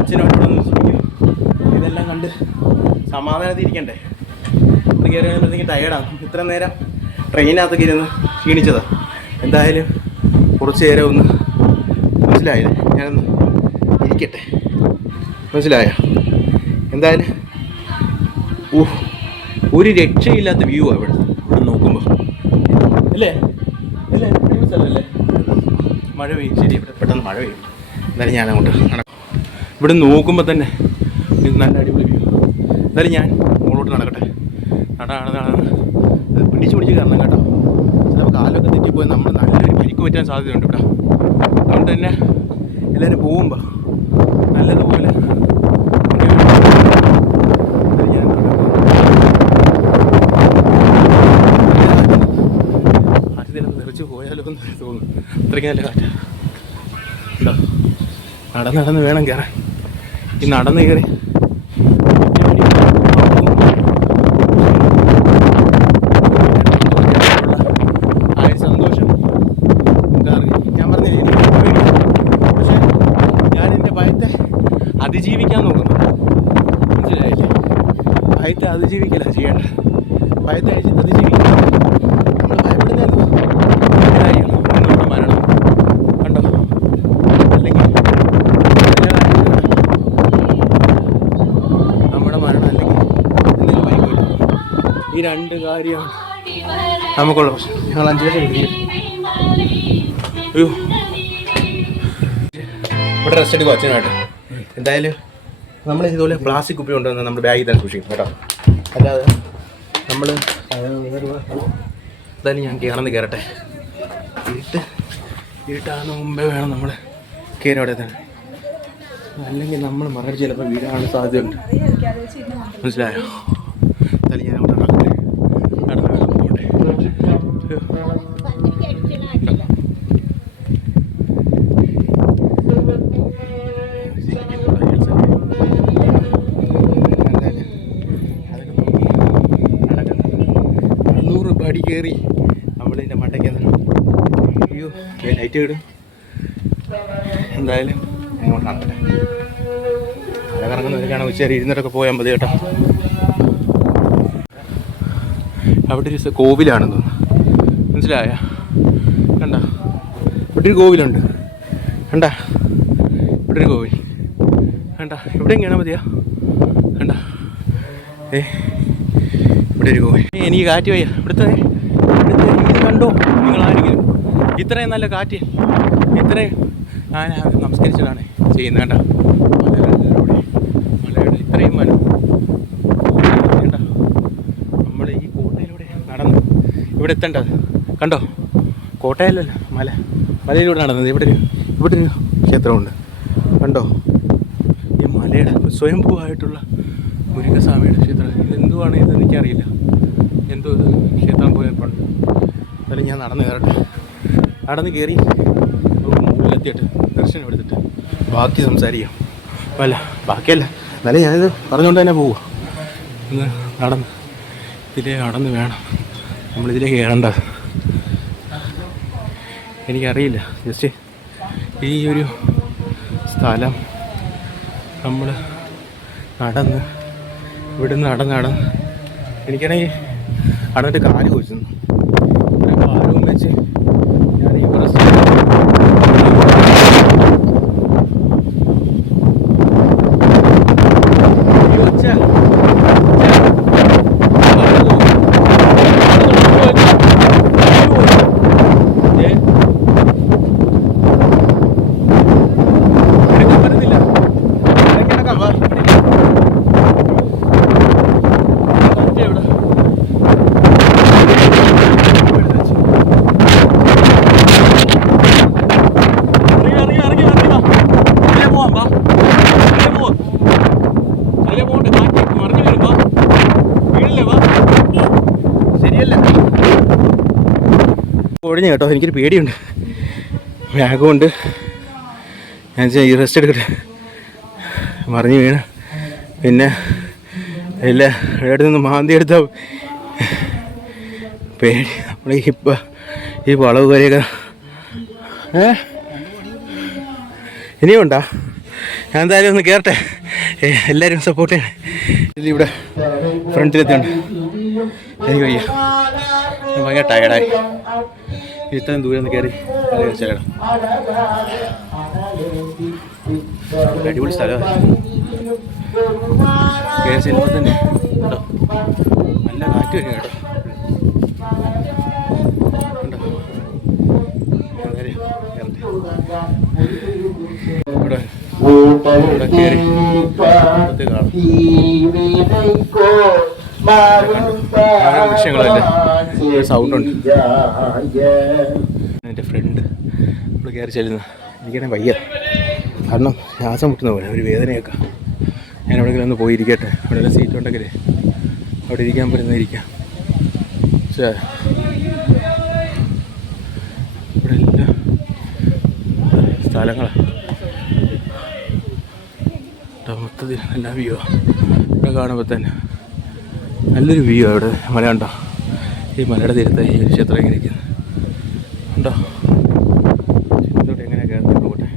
അച്ഛനോട് ശ്രമിക്കും. ഇതെല്ലാം കണ്ട് സമാധാനത്തിൽ ഇരിക്കണ്ടേ. ഒന്ന് കയറി കഴിയുമ്പോഴത്തേക്കും ടയേർഡാണ്. ഇത്ര നേരം ട്രെയിനകത്തൊക്കെ ഇരുന്ന് ക്ഷീണിച്ചതാണ്. എന്തായാലും കുറച്ച് നേരം ഒന്ന് മനസ്സിലായില്ലേ, ഞാനൊന്ന് ഇരിക്കട്ടെ. മനസ്സിലായോ? എന്തായാലും ഒരു രക്ഷയില്ലാത്ത വ്യൂ ആണ് ഇവിടെ നോക്കുമ്പോൾ അല്ലേ. അല്ലേ, സ്ഥലമല്ലേ. മഴ പെയ്യും. ശരി, ഇവിടെ പെട്ടെന്ന് മഴ പെയ്യും. എന്തായാലും ഞാൻ അങ്ങോട്ട് നടക്കും. ഇവിടെ നോക്കുമ്പോൾ തന്നെ ഇത് നല്ല അടിപൊളി വ്യൂ. എന്തായാലും ഞാൻ മുകളോട്ട് നടക്കട്ടെ. പിടിച്ച് കയറണം കേട്ടോ. ചിലപ്പോൾ കാലൊക്കെ തെറ്റിപ്പോയി നമ്മൾ നല്ലൊരു പരിക്ക് പറ്റാൻ സാധ്യതയുണ്ട് ഇവിടെ. അതുകൊണ്ട് തന്നെ എല്ലാവരും പോകുമ്പോൾ നല്ലതുപോലെ കാറ്റ് തെറിച്ച് പോയാലോ എന്ന് തോന്നുന്നു. അത്രയ്ക്ക് നല്ല കാറ്റ് ഉണ്ടോ. നടന്ന് വേണം കയറാൻ. ഈ നടന്ന് കയറി അതിജീവിക്കാൻ നോക്കുന്നു. മനസ്സിലായില്ലേ? ഭയത്തെ അതിജീവിക്കല ചെയ്യേണ്ട. ഭയത്തെ അതിജീവിക്കുക. നമ്മൾ ഭയപ്പെടുന്ന നമ്മുടെ മരണം കണ്ടോ. അല്ലെങ്കിൽ നമ്മുടെ മരണം അല്ലെങ്കിൽ എന്തെങ്കിലും വൈകില്ല. ഈ രണ്ട് കാര്യമാണ് നമുക്കുള്ള പ്രശ്നം. ഞങ്ങൾ 5 ലക്ഷം കിട്ടി. ഇവിടെ റെസ്റ്റ് എടുക്കും അച്ഛനായിട്ട്. എന്തായാലും നമ്മൾ ഇതുപോലെ പ്ലാസ്റ്റിക് കുപ്പി കൊണ്ടുവന്ന് നമ്മുടെ ബാഗിൽ തന്നെ സൂക്ഷിക്കും കേട്ടോ. അല്ലാതെ നമ്മൾ എന്തായാലും ഞാൻ കയറട്ടെ. ഇരുട്ടാകുന്ന മുമ്പേ വേണം നമ്മൾ കയറി അവിടെ തന്നെ. അല്ലെങ്കിൽ നമ്മൾ മറടി ചിലപ്പോൾ വീഴാനുള്ള സാധ്യതയുണ്ട്. മനസ്സിലായോ? എന്തായാലും ഞാൻ അവിടെ നടന്ന് പോകട്ടെ. പടി കയറി നമ്മളിതിൻ്റെ മണ്ടയ്ക്ക് അയ്യോ ലൈറ്റ് ഇടും. എന്തായാലും അങ്ങോട്ട് നടക്കട്ടെ. മഴ കറങ്ങുന്നവരൊക്കെയാണ് ഉച്ചവരെ ഇരുന്നിട്ടൊക്കെ പോയാൽ മതി കേട്ടോ. അവിടെ ഒരു കോവിലാണെന്ന് തോന്നുന്നു. മനസ്സിലായ? കണ്ട, ഇവിടെ ഒരു കോവിലുണ്ട്. കണ്ട, ഇവിടെ ഒരു കോവിൽ കണ്ട. ഇവിടെ എങ്ങനെയാണ് മതിയാ? കണ്ട, ഇവിടെ ഒരു കോവിൽ. എനിക്ക് കാറ്റ് വയ്യ. ഇവിടുത്തെ ഇത് കണ്ടോ നിങ്ങളാരെങ്കിലും? ഇത്രയും നല്ല കാറ്റ്, ഇത്രയും ഞാൻ നമസ്കരിച്ചിട്ടാണ് ചെയ്യുന്നത് കേട്ടോ. മലയുടെ ഇത്രയും മല കേട്ടോ. നമ്മൾ ഈ കോട്ടയിലൂടെ നടന്നു ഇവിടെ എത്തേണ്ടത് കണ്ടോ. കോട്ടയിലല്ല, മലയിലൂടെ നടന്നത്. ഇവിടെ ഒരു ക്ഷേത്രമുണ്ട് കണ്ടോ. ഈ മലയുടെ സ്വയംഭൂവായിട്ടുള്ള മുരുകസ്വാമിയുടെ ക്ഷേത്രം. ഇതെന്തുവാണ് ഇതെന്ന് എനിക്കറിയില്ല. എന്തോ ഇത് ക്ഷേത്രം പോയപ്പോഴുണ്ട്. എന്നാലും ഞാൻ നടന്ന് കയറട്ടെ. നടന്ന് കയറി നമുക്ക് മുകളിലെത്തിയിട്ട് ദർശനം എടുത്തിട്ട് ബാക്കി സംസാരിക്കാം. അല്ല ബാക്കിയല്ല, എന്നാലും ഞാനിത് പറഞ്ഞുകൊണ്ട് തന്നെ പോവുക. ഒന്ന് നടന്ന് വേണം നമ്മളിതിലേക്ക് കയറേണ്ടത്. എനിക്കറിയില്ല. ജസ്റ്റ് ഈ ഒരു സ്ഥലം നമ്മൾ ഇവിടുന്ന് നടന്ന് എനിക്കാണെങ്കിൽ നടന്നിട്ട് കാല് കൊച്ചുന്നു. ഒരു കാലവും വെച്ച് ഞാൻ ഈ പ്രശ്നം ഒഴിഞ്ഞു കേട്ടോ. എനിക്കൊരു പേടിയുണ്ട്. ബാഗുകൊണ്ട് ഞാൻ ഈ റെസ്റ്റ് എടുക്കട്ടെ. മറിഞ്ഞ് വീണ് പിന്നെ ഇല്ല ഇവിടെ നിന്ന് മാന്തി എടുത്ത പേടി. നമ്മൾ ഈ വളവ് വരെയൊക്കെ ഇനിയുണ്ടാ? ഞാൻ എന്തായാലും ഒന്ന് കയറട്ടെ, എല്ലാവരും സപ്പോർട്ട് ചെയ്യണേ. ഇതിലിവിടെ ഫ്രണ്ടിലെത്തിയുണ്ട്. എനിക്ക് വയ്യ, ഞാൻ ഭയങ്കര ടയർഡായി. ഇത്രയും ദൂരം ഒന്ന് കയറി ചെല്ലണം. അടിപൊളി സ്ഥലമാണ്. കയറി ചെല്ലുമ്പോൾ തന്നെ ഉണ്ടോ നല്ല കാറ്റ് വരും കേട്ടോ. ഇവിടെ കയറി കാണാം ദൃശ്യങ്ങളല്ലേ, സൗണ്ടുണ്ട്. എൻ്റെ ഫ്രണ്ട് ഇവിടെ കയറി ചെല്ലുന്നു. എനിക്കാണെ വയ്യ, കാരണം ശ്വാസം മുട്ടുന്ന പോലെ ഒരു വേദനയൊക്കെ. ഞാൻ എവിടെയെങ്കിലും ഒന്ന് പോയിരിക്കട്ടെ, എവിടെയെങ്കിലും സീറ്റ് ഉണ്ടെങ്കിൽ അവിടെ ഇരിക്കാൻ പറ്റുന്ന ഇരിക്കാം. പക്ഷേ ഇവിടെ എല്ലാം സ്ഥലങ്ങളാണ്. മൊത്തത്തിൽ എന്നാ വ്യൂ ഇവിടെ കാണുമ്പോൾ തന്നെ നല്ലൊരു വ്യൂ ആണ്. ഇവിടെ മല ഉണ്ടോ, ഈ മലയുടെ തീരത്ത് ഈ ഒരു ക്ഷേത്രം ഇങ്ങനെ ഇരിക്കുന്നത് ഉണ്ടോ. ക്ഷേത്രത്തോട്ട് എങ്ങനെ കയറുന്നത് നോക്കട്ടെ.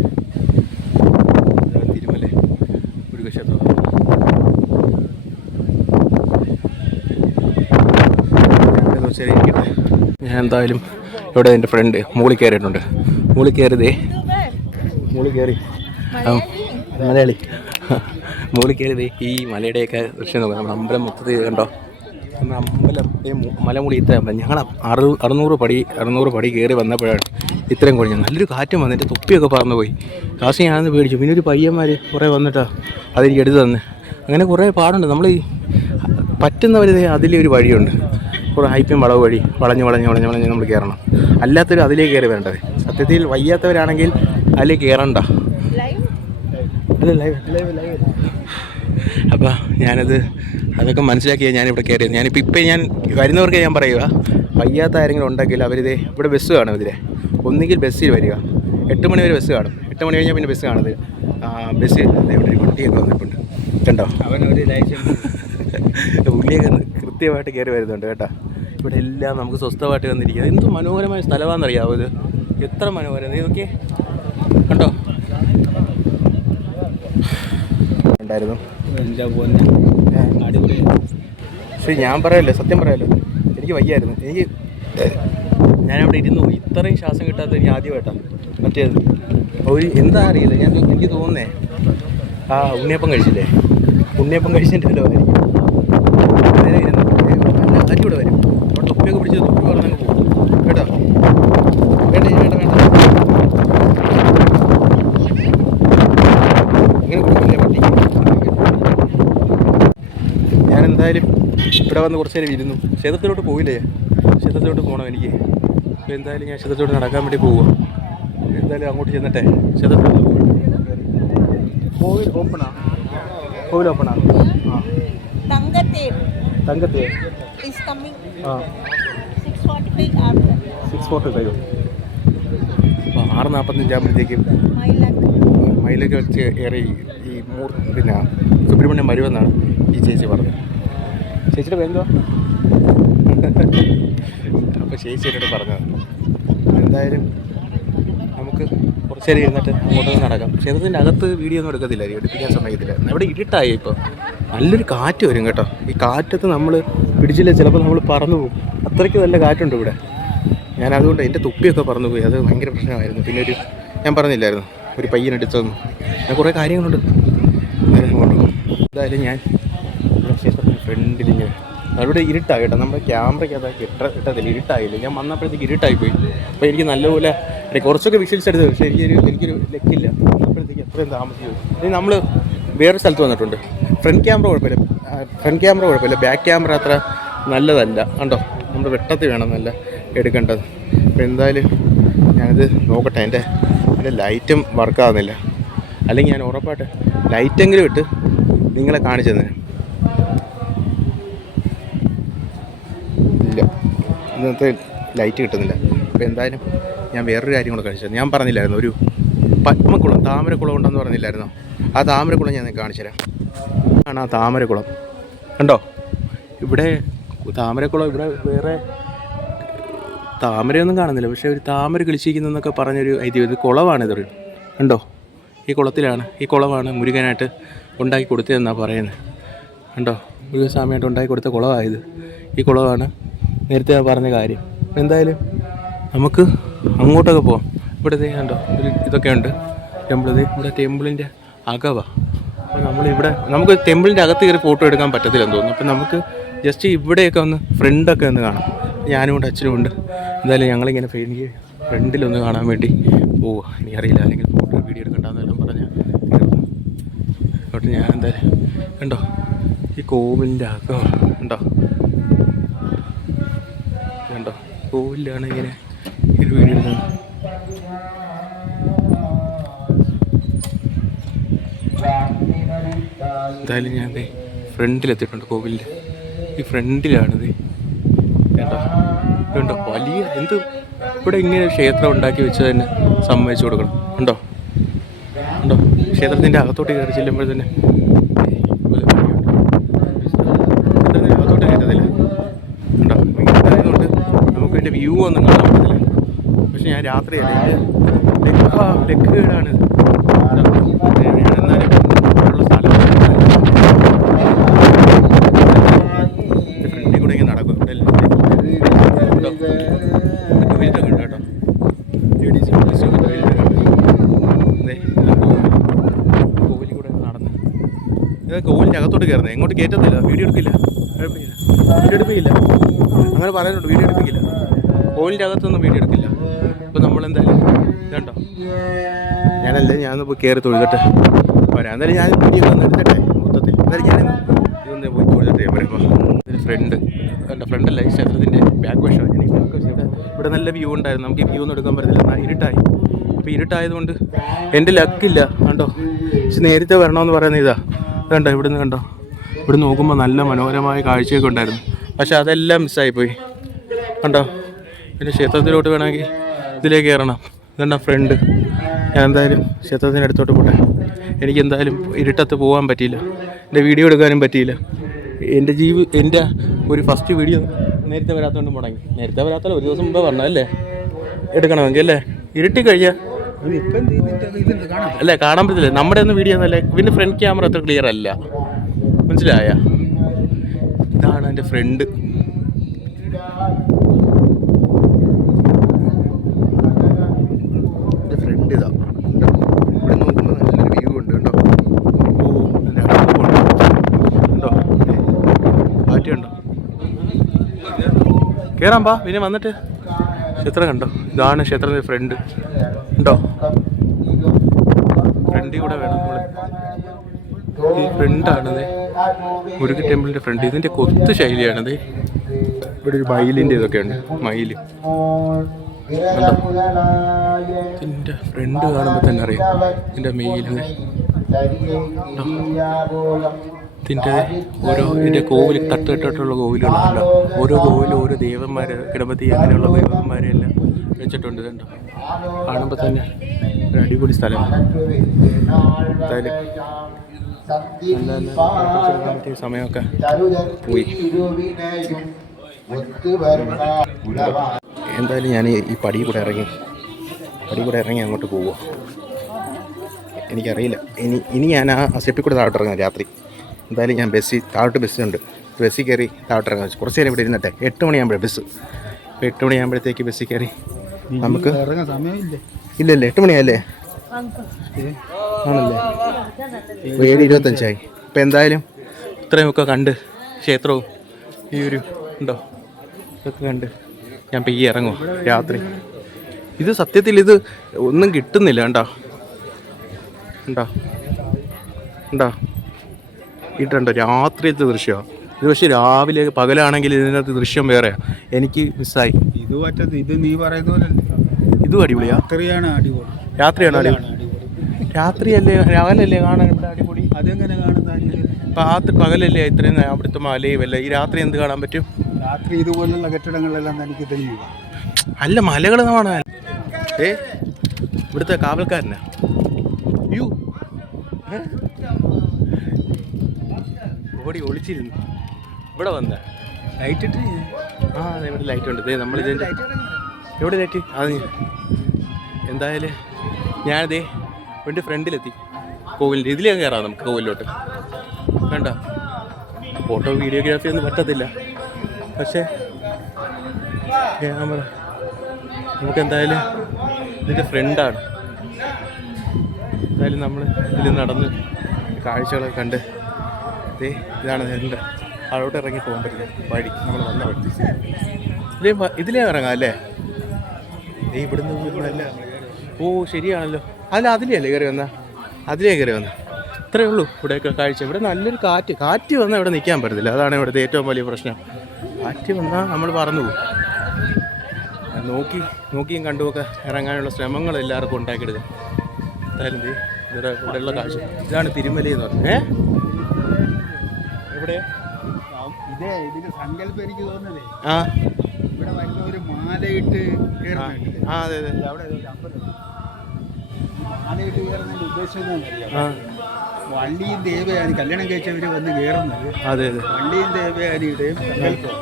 തിരുമല മുരുകക്ഷേത്രം. ഇരിക്കട്ടെ. ഞാൻ എന്തായാലും ഇവിടെ എൻ്റെ ഫ്രണ്ട് മുകളിൽ കയറിയിട്ടുണ്ട്. മുകളിൽ കയറിയതേ, മുകളിൽ കയറി മലയാളി മുകളിൽ കയറിയതേ ഈ മലയുടെയൊക്കെ ദൃശ്യം നോക്കാം. നമ്മുടെ അമ്പലം മൊത്തത്തിൽ കണ്ടോ. നമ്മുടെ അമ്പലം മലമുടി ഇത്ര ഞങ്ങൾ 600 പടി കയറി വന്നപ്പോഴാണ് ഇത്രയും കുഴഞ്ഞത്. നല്ലൊരു കാറ്റും വന്നു, എൻ്റെ തൊപ്പിയൊക്കെ പറന്നു പോയി. കാശ് ഞാനൊന്ന് പേടിച്ചു. പിന്നെ ഒരു പയ്യന്മാർ കുറേ വന്നിട്ടാ അതെനിക്ക് എടുത്ത് തന്നെ. അങ്ങനെ കുറേ പാടുണ്ട്. നമ്മൾ ഈ പറ്റുന്നവർ അതിലൊരു വഴിയുണ്ട്, കുറേ ഹൈപ്പും വളവ് വഴി വളഞ്ഞ് നമ്മൾ കയറണം. അല്ലാത്തൊരു അതിലേക്ക് കയറി വരേണ്ടത്. സത്യത്തിൽ വയ്യാത്തവരാണെങ്കിൽ അതിലേക്ക് കയറണ്ട. അപ്പോൾ അതൊക്കെ മനസ്സിലാക്കിയാണ് ഞാനിവിടെ കയറിയത്. ഇപ്പം ഞാൻ വരുന്നവർക്ക് ഞാൻ പറയുക, വയ്യാത്ത ആരെങ്കിലും ഉണ്ടെങ്കിൽ അവരിതേ ഇവിടെ ബസ് കാണും. ഇതിലെ ഒന്നുകിൽ ബസ്സിൽ വരിക. 8 മണി വരെ ബസ് കാണും. 8 മണി കഴിഞ്ഞാൽ പിന്നെ ബസ് കാണുന്നത്. ബസ് ഇവിടെ ഒരു കുട്ടിയൊക്കെ വന്നിട്ടുണ്ട് കണ്ടോ. അവനൊരു ലൈസൻസ് പുള്ളിയൊക്കെ കൃത്യമായിട്ട് കയറി വരുന്നുണ്ട് കേട്ടോ. ഇവിടെ എല്ലാം നമുക്ക് സ്വസ്ഥമായിട്ട് വന്നിരിക്കുക. എന്ത് മനോഹരമായ സ്ഥലമാണെന്നറിയാവോ ഇത്. എത്ര മനോഹരം ഇതൊക്കെ കണ്ടോ. ഉണ്ടായിരുന്നു അടിപൊളി. പക്ഷേ ഞാൻ പറയല്ലോ, സത്യം പറയാമല്ലോ, എനിക്ക് വയ്യായിരുന്നു. ഞാനവിടെ ഇരുന്നു പോയി. ഇത്രയും ശ്വാസം കിട്ടാത്തത് എനിക്ക് ആദ്യമായിട്ടാണ്. മറ്റേത് എന്താ അറിയില്ല. എനിക്ക് തോന്നുന്നേ ഉണ്ണിയപ്പം കഴിച്ചില്ലേ, ഉണ്ണിയപ്പം കഴിച്ചതിൻ്റെ ആയിരിക്കും. നേരെ ഇരുന്നു കാറ്റിലൂടെ വരും. അവിടെ തൊപ്പിയൊക്കെ പിടിച്ച് തൊപ്പി വളർന്നങ്ങ് പോകും കേട്ടോ. വേണ്ട ഇങ്ങനെ കൊടുക്കില്ല പട്ടിക്ക്. ഞാനെന്തായാലും ഇവിടെ വന്ന് കുറച്ച് നേരം ഇരുന്നു. ക്ഷേത്രത്തിലോട്ട് പോയില്ലേ, ക്ഷേത്രത്തിലോട്ട് പോകണം എനിക്ക്. അപ്പോൾ എന്തായാലും ഞാൻ ക്ഷേത്രത്തിലോട്ട് നടക്കാൻ വേണ്ടി പോവുക. എന്തായാലും അങ്ങോട്ട് ചെന്നിട്ടെ ക്ഷേത്രത്തിലോട്ട് കോവിൽ ഓപ്പണാണ്. തങ്കത്തേ 6:45. അപ്പോൾ 6:45 ആകുമ്പോഴത്തേക്കും മയിലൊക്കെ വെച്ച് ഏറെ ഈ പിന്നെ സുബ്രഹ്മണ്യം വരുമെന്നാണ് ഈ ചേച്ചി പറഞ്ഞത്. ചേച്ചിയുടെ പേരെന്തുവാ? അപ്പോൾ ചേച്ചി എന്നോട് പറഞ്ഞത്. എന്തായാലും നമുക്ക് കുറച്ച് നേരം ഇരുന്നിട്ട് അങ്ങോട്ടൊന്ന് നടക്കാം. ക്ഷേത്രത്തിൻ്റെ അകത്ത് വീഡിയോ ഒന്നും എടുക്കത്തില്ലായിരിക്കും, എടുപ്പിക്കാൻ സമയത്തില്ല. ഇവിടെ ഇരുട്ടായി. ഇപ്പോൾ നല്ലൊരു കാറ്റ് വരും കേട്ടോ. ഈ കാറ്റത്ത് നമ്മൾ പിടിച്ചില്ല ചിലപ്പോൾ നമ്മൾ പറന്നു പോകും. അത്രയ്ക്ക് നല്ല കാറ്റുണ്ട് ഇവിടെ. ഞാൻ അതുകൊണ്ട് എൻ്റെ തൊപ്പിയൊക്കെ പറന്നു പോയി. അത് ഭയങ്കര പ്രശ്നമായിരുന്നു. പിന്നെ ഞാൻ പറഞ്ഞില്ലായിരുന്നു, ഒരു പയ്യനെടുത്തൊന്നും. ഞാൻ കുറേ കാര്യങ്ങളുണ്ട്. അങ്ങോട്ട് എന്തായാലും ഞാൻ ക്ഷേത്രത്തിന് ഫ്രണ്ടിൽ അവിടെ ഇരുട്ടായി കേട്ടോ. നമ്മുടെ ക്യാമറയ്ക്ക് ഇട്ടതില്ല, ഇരുട്ടായില്ല. ഞാൻ വന്നപ്പോഴത്തേക്ക് ഇരുട്ടായിപ്പോയി. അപ്പോൾ എനിക്ക് നല്ലപോലെ കുറച്ചൊക്കെ വിഷ്വൽസ് എടുത്തത്. പക്ഷേ എനിക്കൊരു ലെക്കില്ല. വന്നപ്പോഴത്തേക്ക് അത്രയും താമസിച്ചു. ഇനി നമ്മൾ വേറെ സ്ഥലത്ത് വന്നിട്ടുണ്ട്. ഫ്രണ്ട് ക്യാമറ കുഴപ്പമില്ല, ബാക്ക് ക്യാമറ അത്ര നല്ലതല്ല കണ്ടോ. നമ്മൾ വെട്ടത്തിൽ വേണം നല്ല എടുക്കേണ്ടത്. അപ്പോൾ എന്തായാലും ഞാനിത് നോക്കട്ടെ. എൻ്റെ ലൈറ്റും വർക്കാകുന്നില്ല. അല്ലെങ്കിൽ ഞാൻ ഉറപ്പായിട്ട് ലൈറ്റെങ്കിലും ഇട്ട് നിങ്ങളെ കാണിച്ചു തന്നെ. ഇല്ല, ഇന്നത്തെ ലൈറ്റ് കിട്ടുന്നില്ല. അപ്പോൾ എന്തായാലും ഞാൻ വേറൊരു കാര്യം കൂടെ കാണിച്ചു. ഞാൻ പറഞ്ഞില്ലായിരുന്നു ഒരു പത്മക്കുളം, താമരക്കുളം ഉണ്ടെന്ന് പറഞ്ഞില്ലായിരുന്നോ? ആ താമരക്കുളം ഞാൻ കാണിച്ചു തരാം. ആണ് ആ താമരക്കുളം കണ്ടോ. ഇവിടെ താമരക്കുളം, ഇവിടെ വേറെ താമരയൊന്നും കാണുന്നില്ല. പക്ഷേ ഒരു താമര കിളിച്ചിരിക്കുന്നതെന്നൊക്കെ പറഞ്ഞൊരു ഐതിഹ്യം. കുളമാണിതൊരു കണ്ടോ. ഈ കുളത്തിലാണ്, ഈ കുളമാണ് മുരുകനായിട്ട് ഉണ്ടാക്കി കൊടുത്തതെന്നാണ് പറയുന്നത്. കണ്ടോ, മുരുകസ്വാമിയായിട്ട് ഉണ്ടാക്കി കൊടുത്ത കുളമായത്. ഈ കുളമാണ് നേരത്തെ പറഞ്ഞ കാര്യം. എന്തായാലും നമുക്ക് അങ്ങോട്ടൊക്കെ പോകാം. ഇവിടുത്തെ കണ്ടോ ഒരു ഇതൊക്കെ ഉണ്ട്, ടെമ്പിൾ. ഇവിടെ ടെമ്പിളിൻ്റെ അകവാണ്. അപ്പോൾ നമ്മളിവിടെ നമുക്ക് ടെമ്പിളിൻ്റെ അകത്ത് കയറി ഫോട്ടോ എടുക്കാൻ പറ്റത്തില്ലെന്ന് തോന്നുന്നു. അപ്പം നമുക്ക് ജസ്റ്റ് ഇവിടെയൊക്കെ ഒന്ന് ഫ്രണ്ടൊക്കെ ഒന്ന് കാണാം. ഞാനും ഉണ്ട്, അച്ഛനും ഉണ്ട്. എന്തായാലും ഞങ്ങളിങ്ങനെ ഫ്രണ്ടിലൊന്ന് കാണാൻ വേണ്ടി പോവുക. എനിക്കറിയില്ല, അല്ലെങ്കിൽ ഫോട്ടോ വീഡിയോ എടുക്കണ്ടെന്നെല്ലാം പറഞ്ഞാൽ അതുകൊണ്ട് ഞാൻ എന്തായാലും കണ്ടോ ഈ കോവിലിൻ്റെ അകം ഉണ്ടോ, കണ്ടോ കോവിലാണ് ഇങ്ങനെ ഒരു വീഡിയോ എടുക്കുന്നത്. എന്തായാലും ഞാൻ ഫ്രണ്ടിലെത്തിയിട്ടുണ്ട് കോവിലിൻ്റെ. ഈ ഫ്രണ്ടിലാണിത് കേട്ടോ. കണ്ടോ വലിയ എന്ത് ഇവിടെ ഇങ്ങനെ ക്ഷേത്രം ഉണ്ടാക്കി വെച്ച് തന്നെ സമ്മതിച്ചു കൊടുക്കണം. ഉണ്ടോ ഉണ്ടോ ക്ഷേത്രത്തിൻ്റെ അകത്തോട്ട് കയറി ചെല്ലുമ്പോൾ തന്നെ ക്ഷേത്രത്തിൻ്റെ അകത്തോട്ട് കയറ്റത്തില്ല. ഉണ്ടോ ഇതായതുകൊണ്ട് നമുക്ക് അതിൻ്റെ വ്യൂ ഒന്നും കാണാൻ പറ്റത്തില്ല. പക്ഷെ ഞാൻ രാത്രിയല്ല, ലെഗ് ഗൈഡാണ്. ഞാൻ എന്നാലും ഉള്ള സ്ഥലം ഫ്രണ്ടിൽ കൂടെ ഇങ്ങനെ നടക്കും. ഇവിടെ ഉണ്ട് കേട്ടോ, കോവിലിൽ കൂടെ നടന്ന് ഇത് കോവിലിൻ്റെ അകത്തോട്ട് കയറുന്നത്. എങ്ങോട്ട് കയറ്റത്തില്ല, വീഡിയോ എടുക്കില്ല, വീഡിയോ എടുപ്പിക്കില്ല. അങ്ങനെ പറയാനുണ്ട്, വീഡിയോ എടുപ്പിക്കില്ല. കോവിലിൻ്റെ അകത്തൊന്നും വീഡിയോ എടുക്കില്ല. അപ്പോൾ നമ്മളെന്തായാലും ഇതുണ്ടോ, ഞാനൊന്ന് പോയി കയറി തൊഴുതട്ടെ വരാം. എന്തായാലും ഞാൻ വീഡിയോ ഒന്ന് എടുത്തട്ടെ മൊത്തത്തിൽ. എന്തായാലും ഞാനിന്ന് ഇതൊന്ന് പോയി തൊഴുതട്ടെ വരുമ്പോൾ. ഇതിന് ഫ്രണ്ട് എൻ്റെ ഫ്രണ്ടല്ല, ഈ ക്ഷേത്രത്തിൻ്റെ ബാക്ക് വശമാണ്. ഞാൻ ബാക്ക് വശം ഇവിടെ നല്ല വ്യൂ ഉണ്ടായിരുന്നു. നമുക്ക് ഈ വ്യൂ ഒന്നും എടുക്കാൻ പറ്റത്തില്ല, ഇരുട്ടായി. അപ്പോൾ ഇരുട്ടായതുകൊണ്ട് എൻ്റെ ലക്കില്ല. കണ്ടോ പക്ഷെ നേരത്തെ വരണമെന്ന് പറയുന്ന ഇതാ കണ്ടോ, ഇവിടുന്ന് കണ്ടോ, ഇവിടെ നോക്കുമ്പോൾ നല്ല മനോഹരമായ കാഴ്ചയൊക്കെ ഉണ്ടായിരുന്നു. പക്ഷെ അതെല്ലാം മിസ്സായിപ്പോയി. കണ്ടോ പിന്നെ ക്ഷേത്രത്തിലോട്ട് വേണമെങ്കിൽ ഇതിലേക്ക് കയറണം. ഇതെന്നാ ഫ്രണ്ട്. ഞാൻ എന്തായാലും ക്ഷേത്രത്തിൻ്റെ അടുത്തോട്ട് പോട്ടെ. എനിക്കെന്തായാലും ഇരുട്ടത്ത് പോകാൻ പറ്റിയില്ല, എൻ്റെ വീഡിയോ എടുക്കാനും പറ്റിയില്ല. എൻ്റെ ഒരു ഫസ്റ്റ് വീഡിയോ നേരത്തെ വരാത്തതുകൊണ്ട് മുടങ്ങി. നേരത്തെ വരാത്തല്ല, ഒരു ദിവസം മുമ്പേ പറഞ്ഞല്ലേ എടുക്കണമെങ്കിൽ അല്ലേ. ഇരുട്ടി കഴിയാൽ അല്ലേ കാണാൻ പറ്റില്ല. നമ്മുടെ ഒന്നും വീഡിയോ ഒന്നല്ലേ, പിന്നെ ഫ്രണ്ട് ക്യാമറ അത്ര ക്ലിയർ അല്ല, മനസ്സിലായ. ഇതാണ് എൻ്റെ ഫ്രണ്ട്. ഇതാ ഇവിടെ നോക്കുമ്പോൾ നല്ലൊരു വ്യൂ ഉണ്ട് കേട്ടോ. ഉണ്ടോ കാറ്റുണ്ടോ, കയറാം പാ. പിന്നെ വന്നിട്ട് ക്ഷേത്രം കണ്ടോ, ഇതാണ് ക്ഷേത്രത്തിൻ്റെ ഫ്രണ്ട്. ഉണ്ടോ ഫ്രണ്ടിൽ കൂടെ വേണം നമ്മൾ. ഈ ഫ്രണ്ടാണത് മുരുകൻ ടെമ്പിളിൻ്റെ ഫ്രണ്ട്. ഇതിൻ്റെ കൊത്ത് ശൈലിയാണത്. ഇവിടെ ഒരു മയിലിൻ്റെ ഇതൊക്കെ ഉണ്ട്, മയിൽ ഇതിൻ്റെ ഫ്രണ്ട് കാണുമ്പോൾ തന്നെ അറിയാം. ഇതിൻ്റെ മെയിലിന് ഇതിൻ്റെ ഇതിൻ്റെ കോവിൽ തട്ടുകെട്ടിട്ടുള്ള കോവിലുകളാണല്ലോ. ഓരോ കോവിലും ഓരോ ദേവന്മാർ, ഗണപതി അങ്ങനെയുള്ള ദേവന്മാരെല്ലാം വെച്ചിട്ടുണ്ട്. ഇതുണ്ടോ കാണുമ്പോൾ തന്നെ ഒരു അടിപൊളി സ്ഥലമാണ്. എന്തായാലും പറ്റിയ സമയമൊക്കെ പോയി. എന്തായാലും ഞാൻ ഈ പടി കൂടെ ഇറങ്ങി അങ്ങോട്ട് പോവുക. എനിക്കറിയില്ല ഇനി ഞാൻ ആ സ്റ്റെപ്പിൽ കൂടെ താഴോട്ട് ഇറങ്ങാം രാത്രി. എന്തായാലും ഞാൻ താഴോട്ട് ബസ്സുണ്ട്, ബസ്സിൽ കയറി താഴോട്ട് ഇറങ്ങാം. കുറച്ച് നേരം ഇവിടെ ഇരുന്നിട്ടെ. 8 മണിയാകുമ്പോഴേ ബസ്. അപ്പോൾ 8 മണിയാകുമ്പോഴത്തേക്ക് ബസ്സിൽ കയറി നമുക്ക് ഇല്ലല്ലേ 8 മണിയല്ലേ ആണല്ലേ, 7:25. അപ്പോൾ എന്തായാലും ഇത്രയുമൊക്കെ കണ്ട് ക്ഷേത്രവും ഈ ഒരു ഉണ്ടോ ഇതൊക്കെ കണ്ട് ഞാൻ പെയ്യെ ഇറങ്ങും രാത്രി. ഇത് സത്യത്തിൽ ഇത് ഒന്നും കിട്ടുന്നില്ല. ഉണ്ടോ ഇട്ടുണ്ടോ രാത്രിയത്തെ ദൃശ്യമാണ് ഇത്. പക്ഷേ രാവിലെ പകലാണെങ്കിൽ ഇതിനകത്ത് ദൃശ്യം വേറെയാണ്. എനിക്ക് മിസ്സായി. ഇത് നീ പറയുന്ന പോലെ ഇതും അടിപൊളിയാ. രാത്രിയാണ് അടിപൊളി. രാത്രിയല്ലേ പകലല്ലേ കാണാൻ ഇവിടെ അടിപൊളി. അതെങ്ങനെ കാണുന്ന പകലല്ലേ ഇത്രയും അവിടുത്തെ മലയും അല്ലേ. ഈ രാത്രി എന്ത് കാണാൻ പറ്റും? രാത്രി ഇതുപോലുള്ള കെട്ടിടങ്ങളെല്ലാം എനിക്ക് തെളിയുക. അല്ല മലകൾ കാണാൻ. ഇവിടുത്തെ കാവൽക്കാരനാ. യു ഓടി ഒളിച്ചിരുന്നു. ഇവിടെ വന്ന ലൈറ്റ് ഇട്ട് അതെ ഇവിടെ ലൈറ്റ് ഉണ്ട്. നമ്മളിതിൻ്റെ എവിടെ ലൈറ്റ് അത് എന്തായാലും ഞാനിതേ എൻ്റെ ഫ്രണ്ടിലെത്തി കോവിലിൻ്റെ ഇതിലേ കയറാം നമുക്ക് കോവിലോട്ട്. വേണ്ട ഫോട്ടോ വീഡിയോഗ്രാഫി ഒന്നും പറ്റത്തില്ല, പക്ഷേ ക്യാമറ നമുക്ക് എന്തായാലും ഇതിൻ്റെ ഫ്രണ്ടാണ്. എന്തായാലും നമ്മൾ ഇതിൽ നടന്ന് കാഴ്ചകളൊക്കെ കണ്ട് ഇതാണ് എൻ്റെ അവിടോട്ട് ഇറങ്ങി പോകാൻ പറ്റില്ല വഴി. നമ്മൾ വന്ന വഴി ഇതിലേ ഇറങ്ങാം അല്ലേ? ഇവിടുന്ന് അല്ല. ഓ ശരിയാണല്ലോ. അല്ല അതിലേ അല്ലേ കയറി വന്ന? അതിലേ കയറി വന്ന ഇത്രയേ ഉള്ളൂ. ഇവിടെയൊക്കെ കാഴ്ച. ഇവിടെ നല്ലൊരു കാറ്റ് വന്നാൽ ഇവിടെ നിൽക്കാൻ പറ്റത്തില്ല. അതാണ് ഇവിടുത്തെ ഏറ്റവും വലിയ പ്രശ്നം. കാറ്റ് വന്നാൽ നമ്മൾ പറന്നു പോകും. നോക്കിയും കണ്ടുമൊക്കെ ഇറങ്ങാനുള്ള ശ്രമങ്ങൾ എല്ലാവർക്കും ഉണ്ടാക്കിയെടുക്കാം. എന്തായാലും ഇവിടെയുള്ള കാഴ്ച ഇതാണ് തിരുമല എന്ന് പറഞ്ഞത്. എവിടെ ഇതിന് സങ്കല്പം എനിക്ക് തോന്നുന്നതേ ആ ഇവിടെ വരുന്ന ഒരു മാലയിട്ട് ആ അതെ അതെ അവിടെ ഒരു അമ്പലം. മാലയിട്ട് കയറുന്നതിന്റെ ഉദ്ദേശം എന്താണെന്നറിയാം? വള്ളിയും ദേവയാനി കല്യാണം കഴിച്ചവര് വന്ന് കയറുന്നത്. അതെ അതെ വള്ളിയും ദേവയാനിയുടെയും സങ്കല്പം.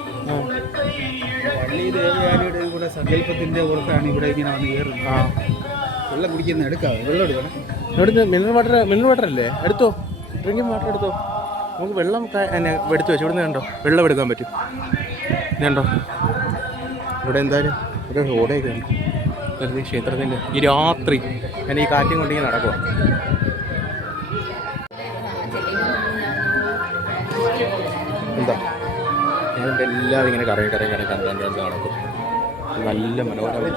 വള്ളി ദേവയാനിയുടെയും കൂടെ സങ്കല്പത്തിന്റെ പുറത്താണ് ഇവിടെ ഇങ്ങനെ വന്ന് കയറുന്നത്. വെള്ളം കുടിക്കുന്ന എടുക്കാം. വെള്ളം എടുക്കണം. എവിടുന്ന് മിനറൽ വാട്ടർ അല്ലേ? എടുത്തോ, ഡ്രിങ്കിങ് വാട്ടർ എടുത്തോ. നമുക്ക് വെള്ളം എന്നെ എടുത്തു വെച്ചു. ഇവിടുന്ന് കണ്ടോ വെള്ളം എടുക്കാൻ പറ്റും. കണ്ടോ ഇവിടെ എന്തായാലും ഒരു റോഡൊക്കെ ഉണ്ട് ക്ഷേത്രത്തിൻ്റെ. ഈ രാത്രി ഞാൻ ഈ കാറ്റും കൊണ്ടിങ്ങനെ നടക്കുക. എന്താ ഞാനിവിടെ എല്ലാവരും ഇങ്ങനെ കറങ്ങി കണ്ട് നടക്കും. നല്ല മനോഹരമായ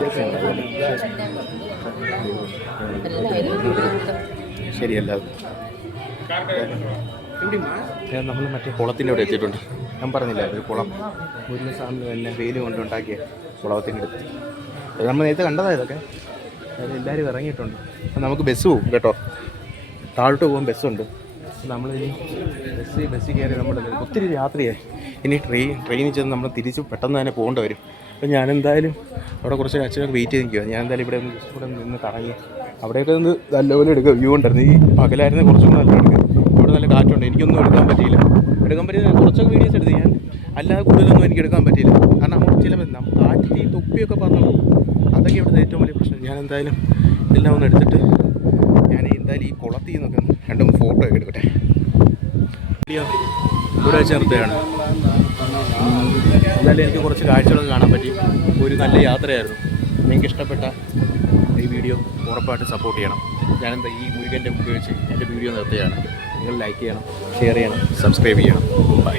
ശരിയല്ല. നമ്മൾ മറ്റേ കുളത്തിൻ്റെ അവിടെ എത്തിയിട്ടുണ്ട്. ഞാൻ പറഞ്ഞില്ല ഒരു കുളം മുരിങ്ങ സാറിന് തന്നെ വെയിൽ കൊണ്ടുണ്ടാക്കിയ കുളത്തിൻ്റെ അടുത്ത്. നമ്മൾ നേരത്തെ കണ്ടതാ ഇതൊക്കെ. എല്ലാവരും ഇറങ്ങിയിട്ടുണ്ട്. അപ്പം നമുക്ക് ബസ് പോകും കേട്ടോ. താഴോട്ട് പോകാൻ ബസ്സുണ്ട്. നമ്മളിനി ബസ്സിൽ കയറി നമ്മൾ ഒത്തിരി രാത്രിയായി. ഇനി ട്രെയിനിൽ ചെന്ന് നമ്മൾ തിരിച്ച് പെട്ടെന്ന് തന്നെ പോകേണ്ടി വരും. അപ്പം ഞാനെന്തായാലും അവിടെ കുറച്ച് അച്ഛനൊക്കെ വെയിറ്റ് ചെയ്ത് നിൽക്കുക. ഞാൻ എന്തായാലും ഇവിടെ നിന്ന് കറങ്ങി അവിടെയൊക്കെ നിന്ന് നല്ലപോലെ എടുക്കുക. വ്യൂ ഉണ്ടായിരുന്നു. ഈ പകലായിരുന്നു കുറച്ചും കൂടെ നല്ല എടുക്കുക. ഇവിടെ നല്ല കാറ്റുണ്ട്. എനിക്കൊന്നും എടുക്കാൻ പറ്റിയില്ല. കുറച്ചൊക്കെ വീഡിയോസ് എടുത്ത് ഞാൻ അല്ലാതെ കൂടുതലൊന്നും എനിക്ക് എടുക്കാൻ പറ്റിയില്ല. കാരണം നമ്മൾ ചില കാറ്റ് ഈ തൊപ്പിയൊക്കെ പറഞ്ഞു അതൊക്കെ ഇവിടുത്തെ ഏറ്റവും വലിയ പ്രശ്നം. ഞാൻ എന്തായാലും ഇതെല്ലാം ഒന്ന് എടുത്തിട്ട് ഞാൻ എന്തായാലും ഈ കുളത്തിൽ നിന്നൊക്കെ രണ്ടും ഫോട്ടോ ഒക്കെ എടുക്കട്ടെ. വീഡിയോ ഇവിടെ വെച്ച് നിർത്തുകയാണ്. എന്നാലും എനിക്ക് കുറച്ച് കാഴ്ചകളൊക്കെ കാണാൻ പറ്റി. ഒരു നല്ല യാത്രയായിരുന്നു. നിങ്ങൾക്ക് ഇഷ്ടപ്പെട്ട ഈ വീഡിയോ ഉറപ്പായിട്ട് സപ്പോർട്ട് ചെയ്യണം. ഞാനെന്താ ഈ മുരുകൻ്റെ മുമ്പ് വെച്ച് എൻ്റെ വീഡിയോ നിർത്തുകയാണ്. നിങ്ങൾ ലൈക്ക് ചെയ്യണം, ഷെയർ ചെയ്യണം, സബ്സ്ക്രൈബ് ചെയ്യണം. ബൈ.